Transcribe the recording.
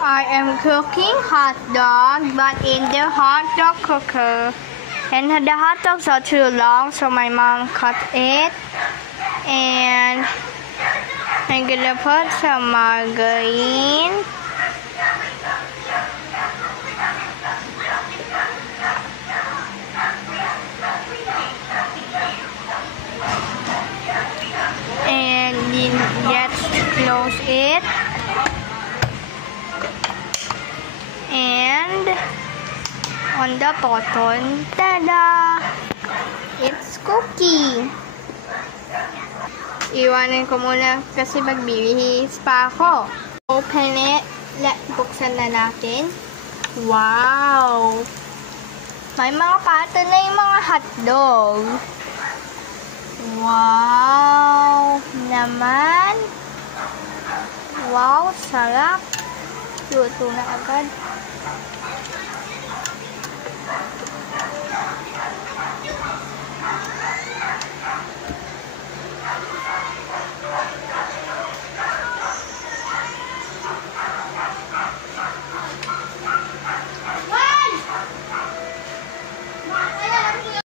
I am cooking hot dog, but in the hot dog cooker. And the hot dogs are too long, so my mom cut it. And I'm gonna put some margarine. And then let's close it. And on the bottom, tada! It's cooking. Iwanan ko muna kasi magbibihis pa ako. Open it. Buksan na natin. Wow! May mga pato na yung mga hotdog. Wow! Naman. Wow, sarap. Luto na agad.